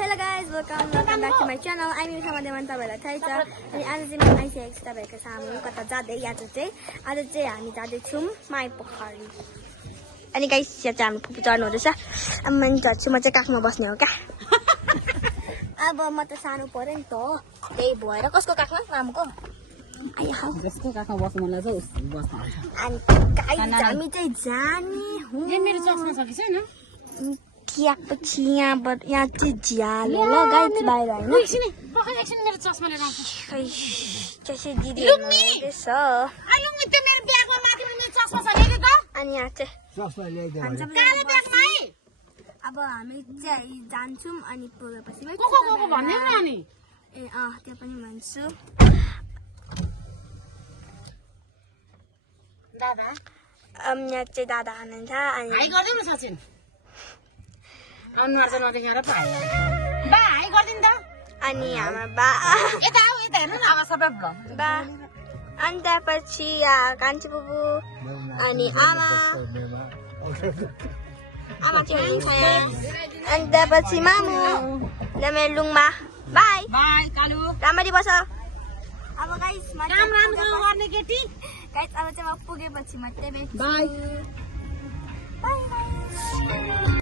hello guys, welcome back to my channel. I'm Yusa Mademan, तपाईँलाई थाहै छ। अनि आज चाहिँ म आइसकेको छु तपाईहरुको सामु कता जाँदै आज चाहिँ हामी जाँदै छौं माई पोखरी। अनि गाइस यहाँ चाहिँ हामी फुपू चढ्नु हुँदैछ। अब म चढ्छु, म चाहिँ काखमा बस्ने हो क्या। अब म त सानो पर्यो नि त, त्यही भएर कसको काखमा मामुको जसको काखमा बस्नु मन लाग्छ उसको बस्नु हुन्छ। अनि गाइस हामी चाहिँ जाने हो। यो मेरो चस्मा छ कि छैन? पछि यहाँ चाहिँ झ्यालो ल गाइस बाहिर हैन। एकछिन मेरो चस्मा लिएर आउँछु। खै चाहिँ दिदी हुनुहुँदैछ। लुम्नी त्यो मेरो ब्यागमा माथि मेरो चस्मा छ ल्याइदे त। अनि यहाँ चाहिँ चस्मा ल्याइदे कालो ब्यागमा है। अब हामी चाहिँ जान्छौँ अनि पुगेपछि को भन्ने न अनि ए त्यो पनि भन्छु। दादा यहाँ चाहिँ दादा हुनुहुन्छ अनि हाई गर्दै न सचिन अनुहार चाहिँ नदेखेर पाए बा हाई गर्दिन त। अनि हाम्रो बा यता आऊ यता हेर्नु न अब सबै ब्लग बा अनि त्यसपछि कान्छी बुबु अनि आमा चाहिँ हुनुहुन्छ। अनि त्यसपछि मामु मेरो लुङमा बाई बाई कालु राम्ररी बस। अब गाइस काम राम्रो गर्ने केटी गाइस अब चाहिँ म पुगेपछि मात्रै भेट्छु। By by by.